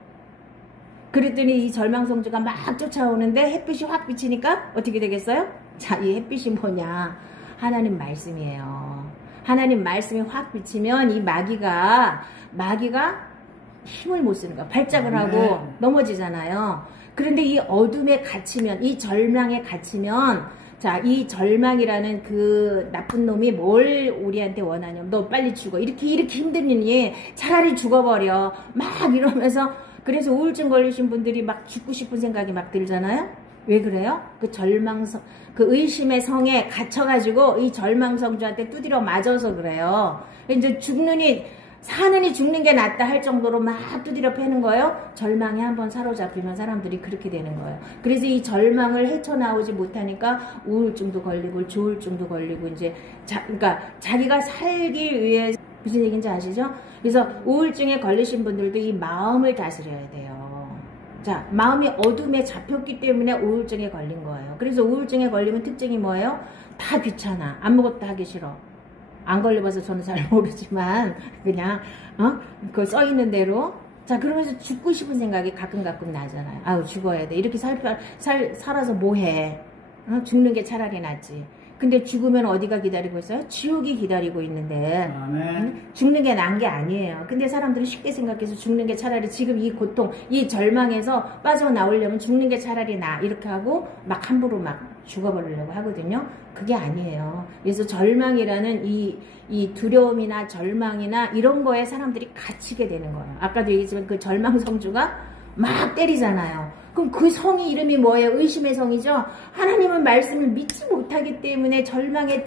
그랬더니 이 절망성주가 막 쫓아오는데 햇빛이 확 비치니까 어떻게 되겠어요? 자, 이 햇빛이 뭐냐? 하나님 말씀이에요. 하나님 말씀이 확 비치면 이 마귀가 힘을 못 쓰는 거야. 발작을 하고 넘어지잖아요. 그런데 이 어둠에 갇히면, 이 절망에 갇히면, 자, 이 절망이라는 그 나쁜 놈이 뭘 우리한테 원하냐면, 너 빨리 죽어. 이렇게 힘드니 차라리 죽어버려. 막 이러면서, 그래서 우울증 걸리신 분들이 막 죽고 싶은 생각이 막 들잖아요? 왜 그래요? 그 그 의심의 성에 갇혀가지고 이 절망성주한테 두드려 맞아서 그래요. 이제 사느니 죽는 게 낫다 할 정도로 막 두드려 패는 거예요. 절망에 한번 사로잡히면 사람들이 그렇게 되는 거예요. 그래서 이 절망을 헤쳐나오지 못하니까 우울증도 걸리고 조울증도 걸리고 이제 그러니까 자기가 살기 위해 무슨 얘기인지 아시죠? 그래서 우울증에 걸리신 분들도 이 마음을 다스려야 돼요. 자, 마음이 어둠에 잡혔기 때문에 우울증에 걸린 거예요. 그래서 우울증에 걸리면 특징이 뭐예요? 다 귀찮아. 아무것도 하기 싫어. 안 걸려봐서 저는 잘 모르지만 그냥 그 써있는 대로 자 그러면서 죽고 싶은 생각이 가끔 나잖아요. 아우 죽어야 돼. 이렇게 살아서 뭐해. 죽는 게 차라리 낫지. 근데 죽으면 어디가 기다리고 있어요? 지옥이 기다리고 있는데 죽는 게 나은 게 아니에요. 근데 사람들은 쉽게 생각해서 죽는 게 차라리 지금 이 고통, 이 절망에서 빠져나오려면 죽는 게 차라리 나 이렇게 하고 막 함부로 막 죽어버리려고 하거든요. 그게 아니에요. 그래서 절망이라는 이 두려움이나 절망이나 이런 거에 사람들이 갇히게 되는 거예요. 아까도 얘기했지만 그 절망성주가 막 때리잖아요. 그럼 그 성이 이름이 뭐예요? 의심의 성이죠? 하나님의 말씀을 믿지 못하기 때문에 절망에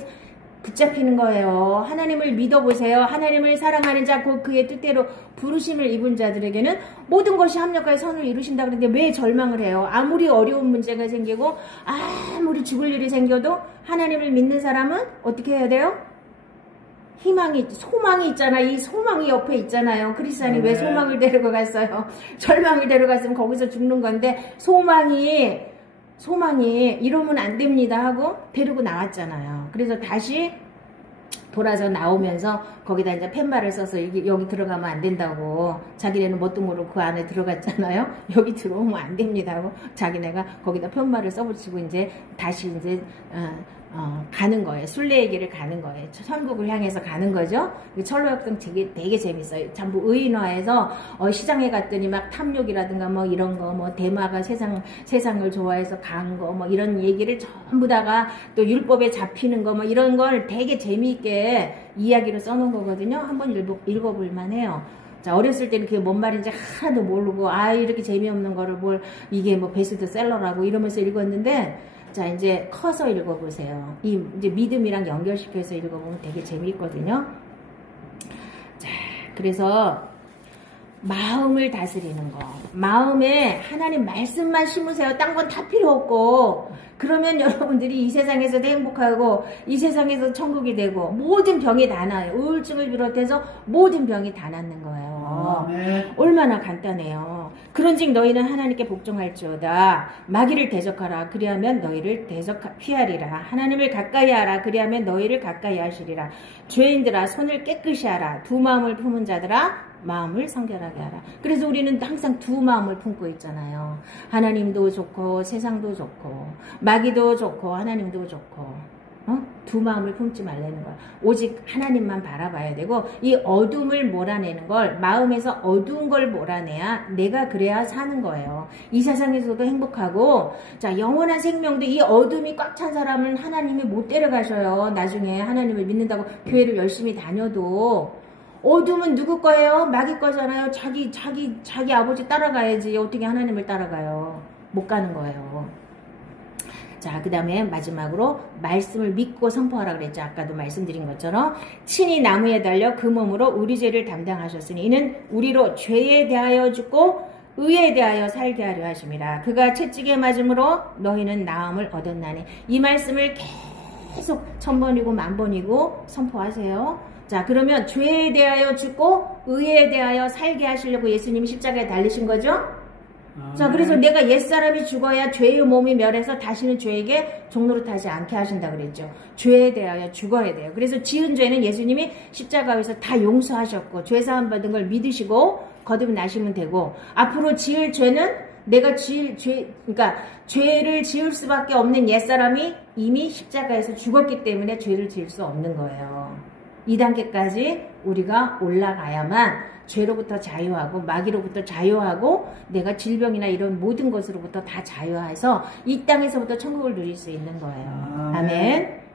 붙잡히는 거예요. 하나님을 믿어보세요. 하나님을 사랑하는 자, 곧 그의 뜻대로 부르심을 입은 자들에게는 모든 것이 합력하여 선을 이루신다 그러는데 왜 절망을 해요? 아무리 어려운 문제가 생기고 아무리 죽을 일이 생겨도 하나님을 믿는 사람은 어떻게 해야 돼요? 소망이 있잖아. 이 소망이 옆에 있잖아요. 크리스찬이 왜 소망을 데리고 갔어요? 절망을 데려갔으면 거기서 죽는 건데 소망이 이러면 안 됩니다 하고 데리고 나왔잖아요. 그래서 다시 돌아서 나오면서 거기다 이제 팻말을 써서 여기 들어가면 안 된다고 자기네는 뭣도 모르고 그 안에 들어갔잖아요. 여기 들어오면 안 됩니다 하고 자기네가 거기다 팻말을 써붙이고 이제 다시 이제 가는 거예요. 순례의 길을 가는 거예요. 천국을 향해서 가는 거죠. 철로역성 되게 재밌어요. 전부 의인화해서 시장에 갔더니 막 탐욕이라든가 뭐 이런 거 뭐 대마가 세상을 좋아해서 간 거 뭐 이런 얘기를 전부 다가 또 율법에 잡히는 거 뭐 이런 걸 되게 재미있게 이야기로 써놓은 거거든요. 한번 읽어볼 만해요. 자, 어렸을 때는 그게 뭔 말인지 하나도 모르고 이렇게 재미없는 거를 이게 뭐 베스트셀러라고 이러면서 읽었는데 자, 이제 커서 읽어보세요. 이제 믿음이랑 연결시켜서 읽어보면 되게 재미있거든요. 자, 그래서 마음을 다스리는 거. 마음에 하나님 말씀만 심으세요. 딴 건 다 필요 없고. 그러면 여러분들이 이 세상에서도 행복하고 이 세상에서 천국이 되고 모든 병이 다 나아요. 우울증을 비롯해서 모든 병이 다 낫는 거예요. 얼마나 간단해요. 그런즉 너희는 하나님께 복종할지어다. 마귀를 대적하라. 그리하면 너희를 피하리라. 하나님을 가까이 하라. 그리하면 너희를 가까이 하시리라. 죄인들아 손을 깨끗이 하라. 두 마음을 품은 자들아 마음을 성결하게 하라. 그래서 우리는 항상 두 마음을 품고 있잖아요. 하나님도 좋고 세상도 좋고 마귀도 좋고 하나님도 좋고 두 마음을 품지 말라는 거야. 오직 하나님만 바라봐야 되고 이 어둠을 몰아내는 걸 마음에서 어두운 걸 몰아내야 내가 그래야 사는 거예요. 이 세상에서도 행복하고 자 영원한 생명도 이 어둠이 꽉 찬 사람은 하나님이 못 데려가셔요. 나중에 하나님을 믿는다고 교회를 열심히 다녀도 어둠은 누구 거예요? 마귀 거잖아요. 자기 아버지 따라가야지. 어떻게 하나님을 따라가요? 못 가는 거예요. 자, 그 다음에 마지막으로 말씀을 믿고 선포하라 그랬죠. 아까도 말씀드린 것처럼 친히 나무에 달려 그 몸으로 우리 죄를 담당하셨으니 이는 우리로 죄에 대하여 죽고 의에 대하여 살게 하려 하심이라. 그가 채찍에 맞음으로 너희는 나음을 얻었나니. 이 말씀을 계속 1000번이고 10,000번이고 선포하세요. 자, 그러면 죄에 대하여 죽고 의에 대하여 살게 하시려고 예수님이 십자가에 달리신 거죠. 자, 그래서 내가 옛사람이 죽어야 죄의 몸이 멸해서 다시는 죄에게 종로로 타지 않게 하신다 그랬죠. 죄에 대하여 죽어야 돼요. 그래서 지은 죄는 예수님이 십자가에서 다 용서하셨고 죄사함 받은 걸 믿으시고 거듭 나시면 되고, 앞으로 지을 죄는 내가 그러니까 죄를 지을 수밖에 없는 옛사람이 이미 십자가에서 죽었기 때문에 죄를 지을 수 없는 거예요. 2단계까지 우리가 올라가야만 죄로부터 자유하고 마귀로부터 자유하고 내가 질병이나 이런 모든 것으로부터 다 자유해서 이 땅에서부터 천국을 누릴 수 있는 거예요. 아멘.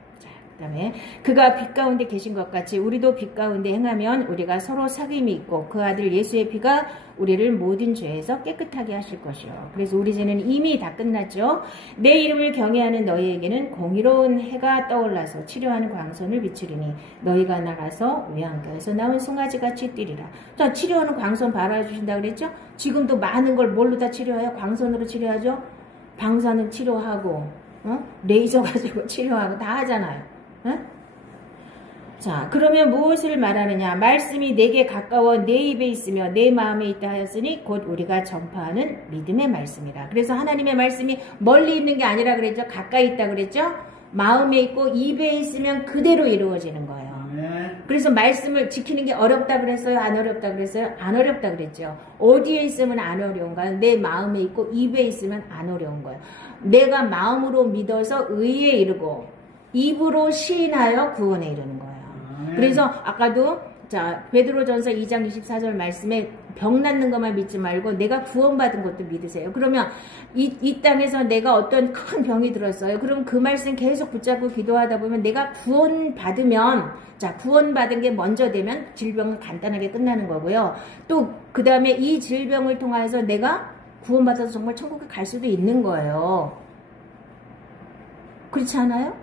그 다음에 그가 빛 가운데 계신 것 같이 우리도 빛 가운데 행하면 우리가 서로 사귐이 있고 그 아들 예수의 피가 우리를 모든 죄에서 깨끗하게 하실 것이요. 그래서 우리 죄는 이미 다 끝났죠. 내 이름을 경외하는 너희에게는 공의로운 해가 떠올라서 치료하는 광선을 비추리니 너희가 나가서 외양가에서 나온 송아지같이 뛰리라. 자, 치료하는 광선 바라주신다 그랬죠. 지금도 많은 걸 뭘로 다 치료해요? 광선으로 치료하죠. 방사능 치료하고 레이저 가지고 치료하고 다 하잖아요. 자, 그러면 무엇을 말하느냐? 말씀이 내게 가까워 내 입에 있으며 내 마음에 있다 하였으니 곧 우리가 전파하는 믿음의 말씀이라. 그래서 하나님의 말씀이 멀리 있는 게 아니라 그랬죠. 가까이 있다 그랬죠. 마음에 있고 입에 있으면 그대로 이루어지는 거예요. 그래서 말씀을 지키는 게 어렵다 그랬어요? 안 어렵다 그랬어요? 안 어렵다 그랬죠. 어디에 있으면 안 어려운가요? 내 마음에 있고 입에 있으면 안 어려운 거예요. 내가 마음으로 믿어서 의에 이르고 입으로 시인하여 구원에 이르는 거예요. 그래서 아까도 자 베드로전서 2장 24절 말씀에 병 낫는 것만 믿지 말고 내가 구원받은 것도 믿으세요. 그러면 이 땅에서 내가 어떤 큰 병이 들었어요. 그럼 그 말씀 계속 붙잡고 기도하다 보면 내가 구원받으면 자 구원받은 게 먼저 되면 질병은 간단하게 끝나는 거고요. 또 그 다음에 이 질병을 통해서 내가 구원받아서 정말 천국에 갈 수도 있는 거예요. 그렇지 않아요?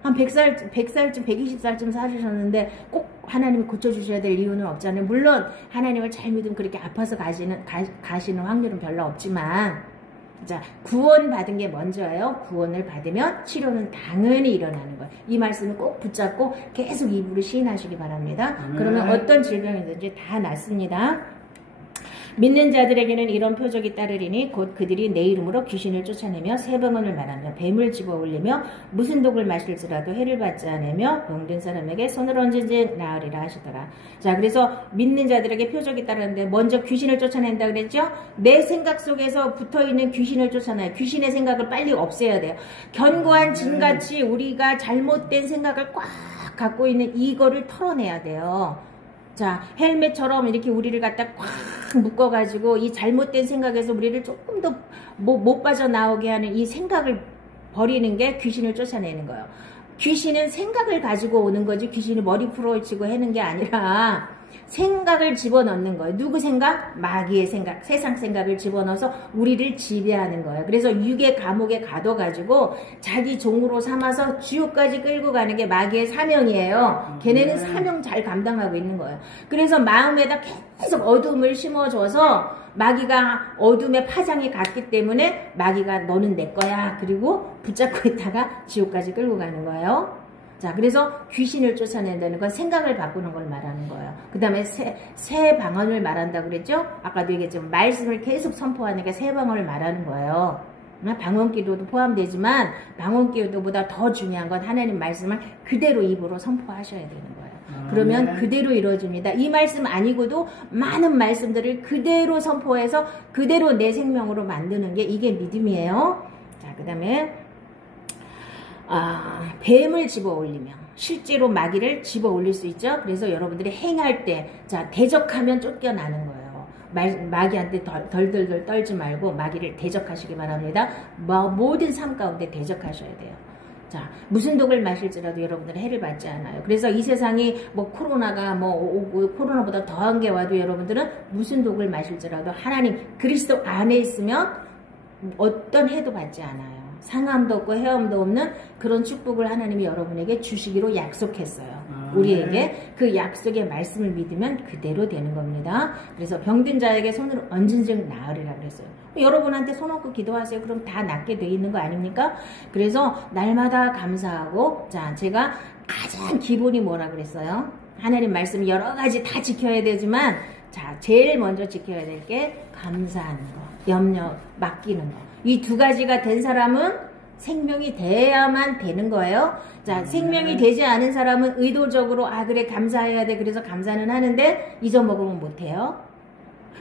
한 100살쯤 120살쯤 사셨는데 꼭 하나님이 고쳐주셔야 될 이유는 없잖아요. 물론 하나님을 잘 믿으면 그렇게 아파서 가시는 확률은 별로 없지만 자 구원받은 게 먼저예요. 구원을 받으면 치료는 당연히 일어나는 거예요. 이 말씀을 꼭 붙잡고 계속 입으로 시인하시기 바랍니다. 그러면 어떤 질병이든지 다 낫습니다. 믿는 자들에게는 이런 표적이 따르리니 곧 그들이 내 이름으로 귀신을 쫓아내며 새 방언을 말하며 뱀을 집어올리며 무슨 독을 마실지라도 해를 받지 않으며 병든 사람에게 손을 얹은지 나으리라 하시더라. 자 그래서 믿는 자들에게 표적이 따르는데 먼저 귀신을 쫓아낸다 그랬죠. 내 생각 속에서 붙어있는 귀신을 쫓아내요. 귀신의 생각을 빨리 없애야 돼요. 견고한 진같이 우리가 잘못된 생각을 꽉 갖고 있는 이거를 털어내야 돼요. 자, 헬멧처럼 이렇게 우리를 갖다 꽉 묶어가지고 이 잘못된 생각에서 우리를 조금 더 못 빠져나오게 하는 이 생각을 버리는 게 귀신을 쫓아내는 거예요. 귀신은 생각을 가지고 오는 거지 귀신이 머리 풀어치고 하는 게 아니라 생각을 집어넣는 거예요. 누구 생각? 마귀의 생각, 세상 생각을 집어넣어서 우리를 지배하는 거예요. 그래서 육의 감옥에 가둬가지고 자기 종으로 삼아서 지옥까지 끌고 가는 게 마귀의 사명이에요. 걔네는 사명 잘 감당하고 있는 거예요. 그래서 마음에다 계속 어둠을 심어줘서 마귀가 어둠의 파장이 갔기 때문에 마귀가 너는 내 거야. 그리고 붙잡고 있다가 지옥까지 끌고 가는 거예요. 자, 그래서 귀신을 쫓아낸다는 건 생각을 바꾸는 걸 말하는 거예요. 그 다음에 새 방언을 말한다고 그랬죠? 아까도 얘기했지만 말씀을 계속 선포하는 게 새 방언을 말하는 거예요. 방언기도도 포함되지만 방언기도보다 더 중요한 건 하나님 말씀을 그대로 입으로 선포하셔야 되는 거예요. 그러면 그대로 이루어집니다. 이 말씀 아니고도 많은 말씀들을 그대로 선포해서 그대로 내 생명으로 만드는 게 이게 믿음이에요. 자, 그 다음에 뱀을 집어올리며 실제로 마귀를 집어올릴 수 있죠. 그래서 여러분들이 행할 때 자 대적하면 쫓겨나는 거예요. 마귀한테 덜덜덜 떨지 말고 마귀를 대적하시기 바랍니다. 모든 삶 가운데 대적하셔야 돼요. 자 무슨 독을 마실지라도 여러분들은 해를 받지 않아요. 그래서 이 세상이 코로나가 오고 코로나보다 더한 게 와도 여러분들은 무슨 독을 마실지라도 하나님 그리스도 안에 있으면 어떤 해도 받지 않아요. 상함도 없고 헤엄도 없는 그런 축복을 하나님이 여러분에게 주시기로 약속했어요. 우리에게 그 약속의 말씀을 믿으면 그대로 되는 겁니다. 그래서 병든 자에게 손을 얹은 즉 나으리라 그랬어요. 여러분한테 손 얹고 기도하세요. 그럼 다 낫게 돼 있는 거 아닙니까? 그래서 날마다 감사하고, 자, 제가 가장 기본이 뭐라 그랬어요? 하나님 말씀 여러 가지 다 지켜야 되지만, 자, 제일 먼저 지켜야 될 게 감사하는 거, 염려 맡기는 거. 이 두 가지가 된 사람은 생명이 돼야만 되는 거예요. 자, 생명이 되지 않은 사람은 의도적으로 그래 감사해야 돼. 그래서 감사는 하는데 잊어먹으면 못해요.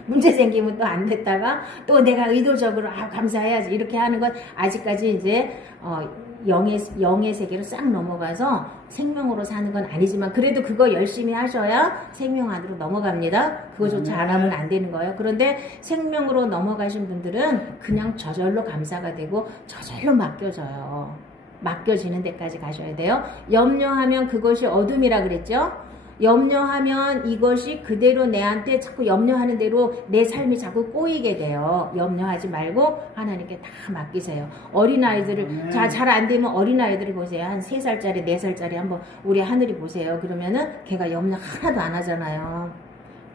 문제 생기면 또 안 됐다가 또 내가 의도적으로 감사해야지 이렇게 하는 건 아직까지 이제 영의 세계로 싹 넘어가서 생명으로 사는 건 아니지만 그래도 그거 열심히 하셔야 생명 안으로 넘어갑니다. 그거조차 안 하면 안 되는 거예요. 그런데 생명으로 넘어가신 분들은 그냥 저절로 감사가 되고 저절로 맡겨져요. 맡겨지는 데까지 가셔야 돼요. 염려하면 그것이 어둠이라 그랬죠? 염려하면 이것이 그대로 내한테 자꾸 염려하는 대로 내 삶이 자꾸 꼬이게 돼요. 염려하지 말고 하나님께 다 맡기세요. 어린아이들을, 자, 잘 안 되면 어린아이들을 보세요. 한 3살짜리, 4살짜리 한번 우리 하늘이 보세요. 그러면은 걔가 염려 하나도 안 하잖아요.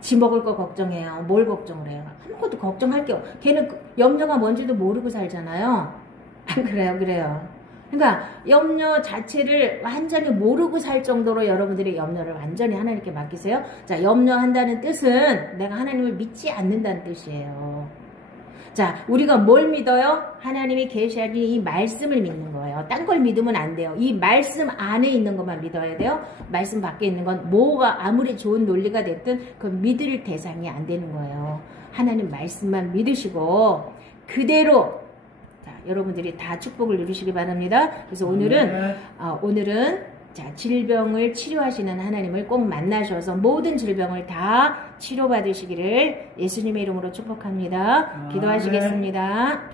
지 먹을 거 걱정해요. 뭘 걱정을 해요? 아무것도 걱정할 게 없어요. 걔는 염려가 뭔지도 모르고 살잖아요. 안 그래요? 그래요. 그러니까 염려 자체를 완전히 모르고 살 정도로 여러분들이 염려를 완전히 하나님께 맡기세요. 자, 염려한다는 뜻은 내가 하나님을 믿지 않는다는 뜻이에요. 자, 우리가 뭘 믿어요? 하나님이 계시하신 이 말씀을 믿는 거예요. 딴 걸 믿으면 안 돼요. 이 말씀 안에 있는 것만 믿어야 돼요. 말씀 밖에 있는 건 뭐가 아무리 좋은 논리가 됐든 그 믿을 대상이 안 되는 거예요. 하나님 말씀만 믿으시고 그대로 여러분들이 다 축복을 누리시기 바랍니다. 그래서 오늘은 자, 질병을 치료하시는 하나님을 꼭 만나셔서 모든 질병을 다 치료받으시기를 예수님의 이름으로 축복합니다. 기도하시겠습니다.